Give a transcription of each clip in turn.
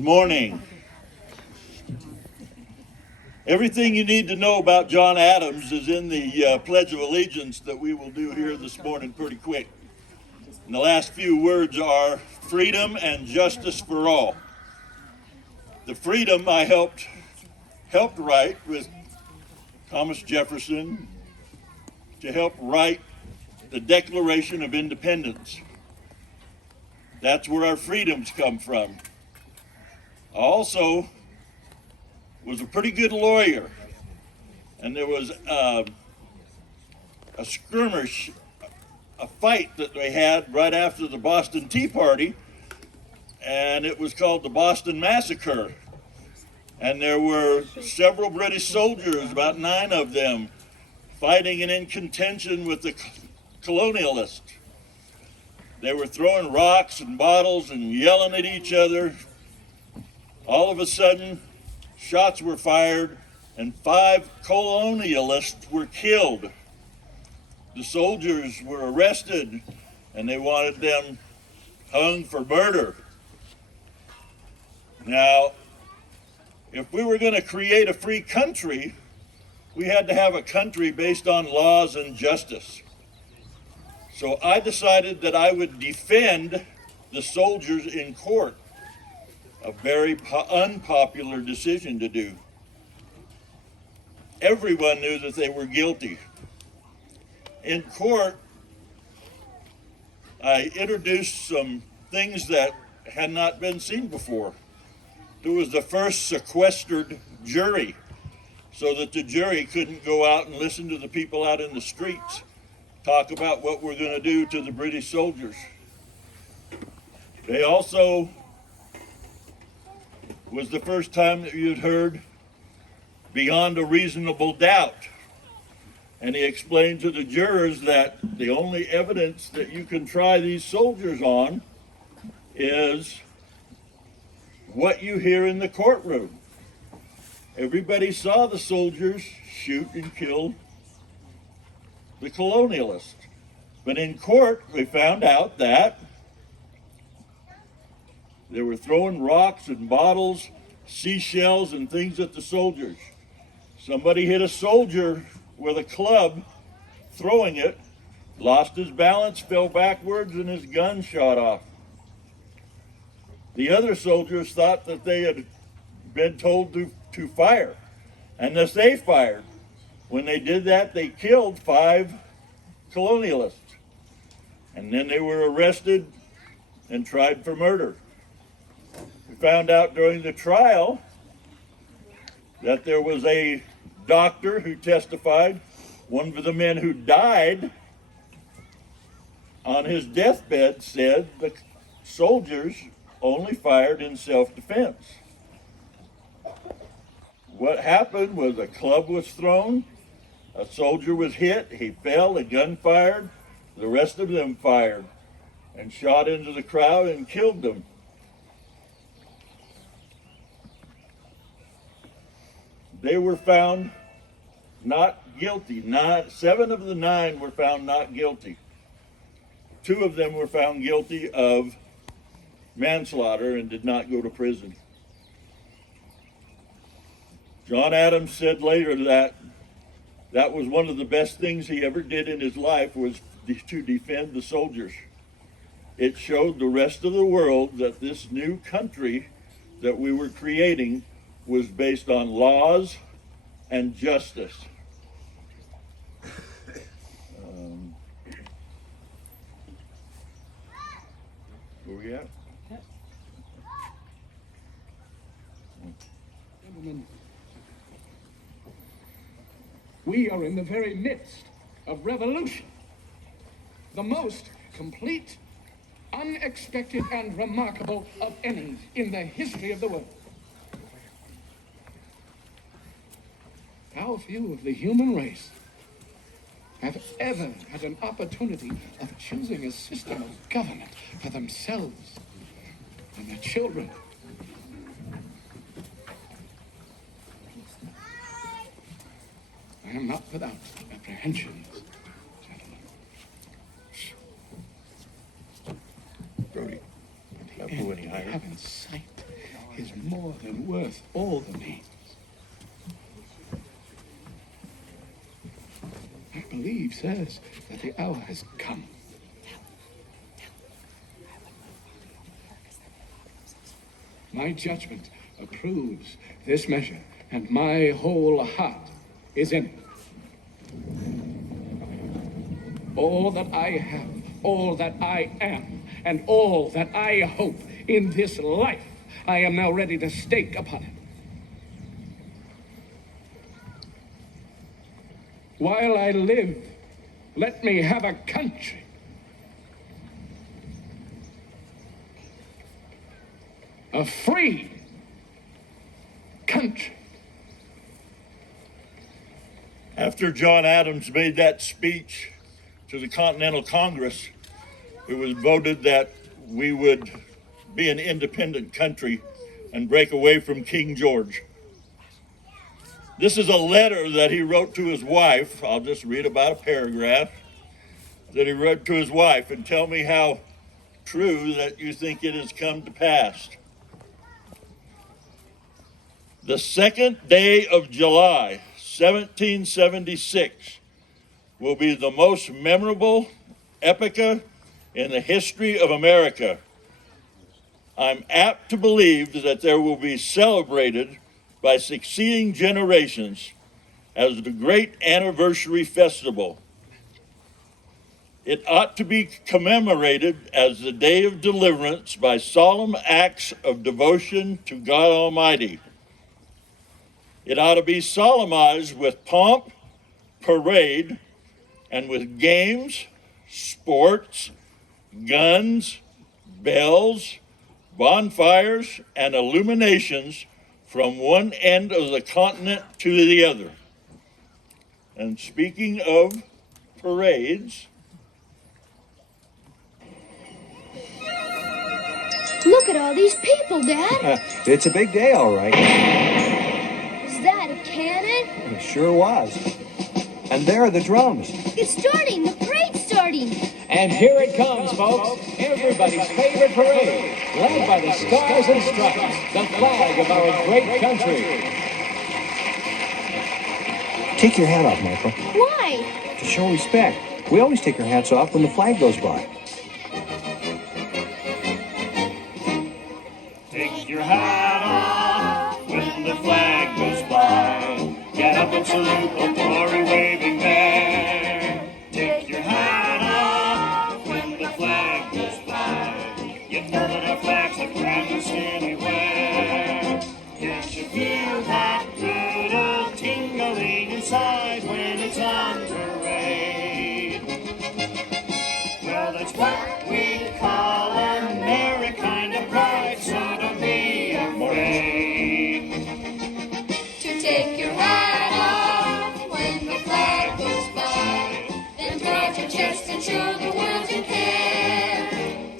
Good morning. Everything you need to know about John Adams is in the Pledge of Allegiance that we will do here this morning pretty quick. And the last few words are freedom and justice for all. The freedom I helped write with Thomas Jefferson to help write the Declaration of Independence. That's where our freedoms come from. I also was a pretty good lawyer, and there was a skirmish, a fight that they had right after the Boston Tea Party, and it was called the Boston Massacre. And there were several British soldiers, about 9 of them, fighting and in contention with the colonialists. They were throwing rocks and bottles and yelling at each other. All of a sudden, shots were fired and 5 colonialists were killed. The soldiers were arrested and they wanted them hung for murder. Now, if we were going to create a free country, we had to have a country based on laws and justice. So I decided that I would defend the soldiers in court. A very unpopular decision to do. Everyone knew that they were guilty. In court, I introduced some things that had not been seen before. There was the first sequestered jury, so that the jury couldn't go out and listen to the people out in the streets talk about what we're going to do to the British soldiers. They also was the first time that you'd heard beyond a reasonable doubt. And he explained to the jurors that the only evidence that you can try these soldiers on is what you hear in the courtroom. Everybody saw the soldiers shoot and kill the colonialists. But in court, we found out that they were throwing rocks and bottles, seashells, and things at the soldiers. Somebody hit a soldier with a club, throwing it, lost his balance, fell backwards, and his gun shot off. The other soldiers thought that they had been told to fire, and thus they fired. When they did that, they killed 5 colonialists. And then they were arrested and tried for murder. We found out during the trial that there was a doctor who testified. One of the men who died on his deathbed said the soldiers only fired in self-defense. What happened was a club was thrown, a soldier was hit, he fell, a gun fired, the rest of them fired and shot into the crowd and killed them. They were found not guilty. 7 of the 9 were found not guilty. 2 of them were found guilty of manslaughter and did not go to prison. John Adams said later that that was one of the best things he ever did in his life, was to defend the soldiers. It showed the rest of the world that this new country that we were creating was based on laws and justice. Where we at? Gentlemen, we are in the very midst of revolution, the most complete, unexpected, and remarkable of any in the history of the world. How few of the human race have ever had an opportunity of choosing a system of government for themselves and their children. I am not without apprehensions, gentlemen. Brody, And we have in sight his than worth all the names. I believe, sirs, that the hour has come. My judgment approves this measure, and my whole heart is in it. All that I have, all that I am, and all that I hope in this life, I am now ready to stake upon it. While I live, let me have a country. A free country. After John Adams made that speech to the Continental Congress, it was voted that we would be an independent country and break away from King George. This is a letter that he wrote to his wife. I'll just read about a paragraph that he wrote to his wife and tell me how true that you think it has come to pass. The 2nd day of July, 1776, will be the most memorable epocha in the history of America. I'm apt to believe that there will be celebrated by succeeding generations as the great anniversary festival. It ought to be commemorated as the day of deliverance by solemn acts of devotion to God Almighty. It ought to be solemnized with pomp, parade, and with games, sports, guns, bells, bonfires, and illuminations from one end of the continent to the other. And speaking of parades, look at all these people, Dad. It's a big day, all right. Is that a cannon? It sure was. And there are the drums. It's starting. The parade's starting. And here it comes, folks. Everybody's favorite parade, led by the Stars and Stripes, the flag of our great country. Take your hat off, Michael, Why? to show respect. We always take our hats off when the flag goes by. Take your hat off when the flag goes by. Get up and salute the glory waving there. Take your hat off when the flag goes by. You know that our flag's the grandest anywhere. Can't you feel that good old tingling inside when it's on parade? Well, that's what we call American pride, so don't be afraid To take your hat off when the flag goes by. Then guard your chest and show the world you care.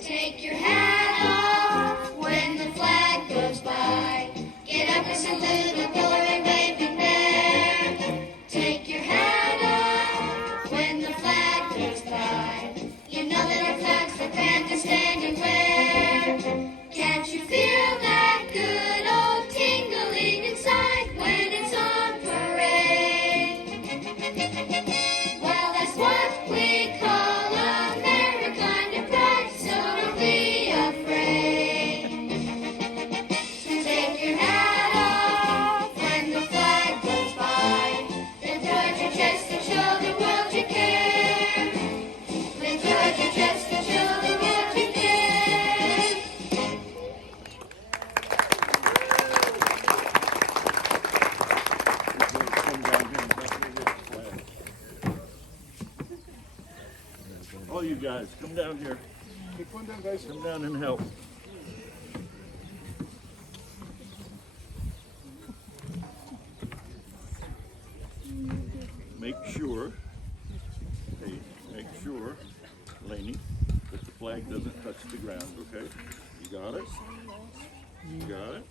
Take your hat off when the flag goes by. Get up and salute the glory waving there. Take your hat off when the flag goes by. You know that our flag's the grandest anywhere. Can't you feel that good old tingling inside when it's on parade? Well, that's what we call American pride, so don't be afraid to take your hat off when the flag goes by. Then guard your chest and show the world you care. Then guard your chest and show the world you care. all you guys, come down here. Come down and help. Make sure, hey, make sure, Laney, that the flag doesn't touch the ground, okay? You got it? You got it?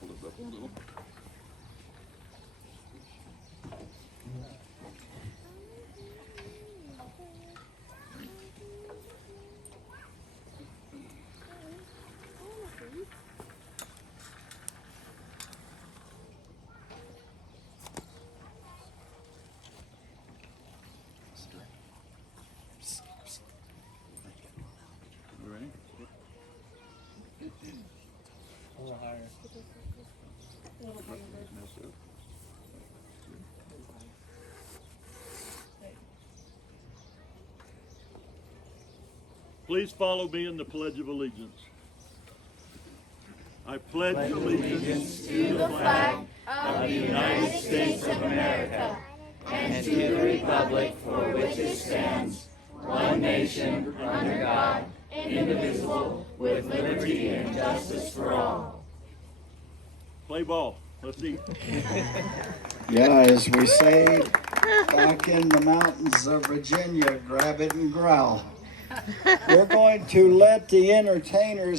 Pull it up a little. Please follow me in the Pledge of Allegiance. I pledge allegiance To the flag of the United States of America and to the republic for which it stands, one nation, under God, indivisible, with liberty and justice for all. Play ball. Let's eat. Yeah, as we say back in the mountains of Virginia, grab it and growl. We're going to let the entertainers